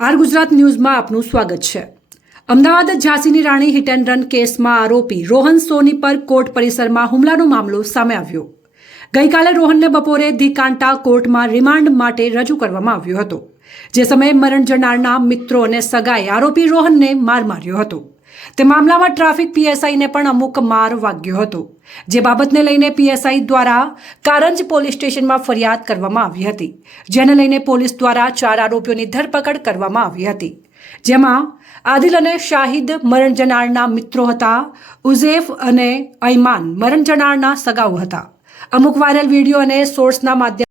R Gujarat ન્યૂઝમાં આપનું સ્વાગત છે। અમદાવાદ ઝાંસીની રાણી હિટ એન્ડ રન કેસમાં આરોપી રોહન સોની પર કોર્ટ પરિસરમાં હુમલાનો મામલો સામે આવ્યો। ગઈકાલે રોહનને બપોરે ધી કાંટા કોર્ટમાં રિમાન્ડ માટે રજૂ કરવામાં આવ્યો હતો। જે સમયે મરણ જનારના મિત્રો અને સગાએ આરોપી રોહનને માર માર્યો હતો। તે મામલામાં ટ્રાફિક પીએસઆઈને પણ અમુક માર વાગ્યો હતો, જે બાબતને લઈને પીએસઆઈ દ્વારા કારંજ પોલીસ સ્ટેશનમાં ફરિયાદ કરવામાં આવી હતી, જેને લઈને પોલીસ દ્વારા 4 આરોપીઓની ધરપકડ કરવામાં આવી હતી, જેમાં આદિલ અને શાહિદ મરણ જનારના મિત્રો હતા। ઉઝેફ અને અયમાન મરણ જનારના સગાઓ હતા। અમુક વાયરલ વિડીયો અને સોર્સના માધ્યમથી